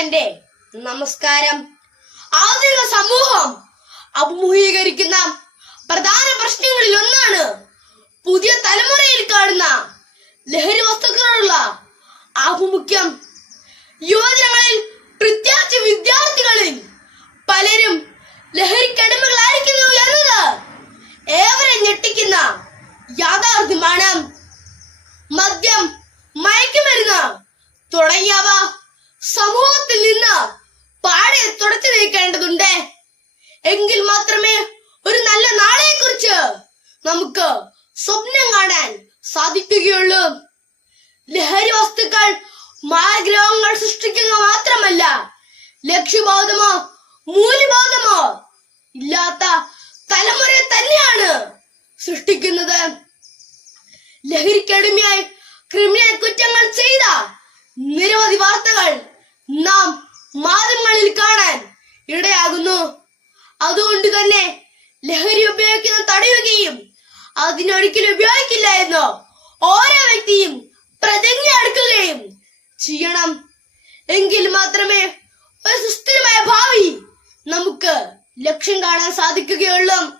എന്റെ നമസ്കാരം. ആധുനിക സമൂഹം അഭിമുഖീകരിക്കുന്ന പ്രധാന പ്രശ്നങ്ങളിൽ ഒന്നാണ് പുതിയ തലമുറയിൽ കാണുന്ന ലഹരി വസ്തുക്കളോടുള്ള ആഭിമുഖ്യം. യുവജനങ്ങളിൽ പ്രത്യേകിച്ച് വിദ്യാർത്ഥികളിൽ പലരും ലഹരിക്കടിമകളായിരിക്കുന്നു എന്നത് ഏവരെ ഞെട്ടിക്കുന്ന യാഥാർത്ഥ്യമാണ്. തുടച്ചു നീക്കേണ്ടതുണ്ട് എങ്കിൽ മാത്രമേ ഒരു നല്ല നാളെ കുറിച്ച് നമുക്ക് സ്വപ്നം കാണാൻ സാധിക്കുകയുള്ളൂ. ലഹരി വസ്തുക്കൾ മാഗ്രഹങ്ങൾ സൃഷ്ടിക്കുക മാത്രമല്ല ലക്ഷ്യബോധമോ മൂല്യബോധമോ ഇല്ലാത്ത തലമുറയെ തന്നെയാണ് സൃഷ്ടിക്കുന്നത്. ലഹരിക്കടിമയായി ക്രിമിനൽ കുറ്റങ്ങൾ ചെയ്ത ഇടയാകുന്നു. അതുകൊണ്ട് തന്നെ ലഹരി ഉപയോഗിക്കുന്ന തടയുകയും അതിനൊരിക്കലും ഉപയോഗിക്കില്ല എന്ന് ഓരോ വ്യക്തിയും പ്രതിജ്ഞ എടുക്കുകയും ചെയ്യണം. എങ്കിൽ മാത്രമേ ഒരു സുസ്ഥിരമായ ഭാവി നമുക്ക് ലക്ഷ്യം കാണാൻ സാധിക്കുകയുള്ളൂ.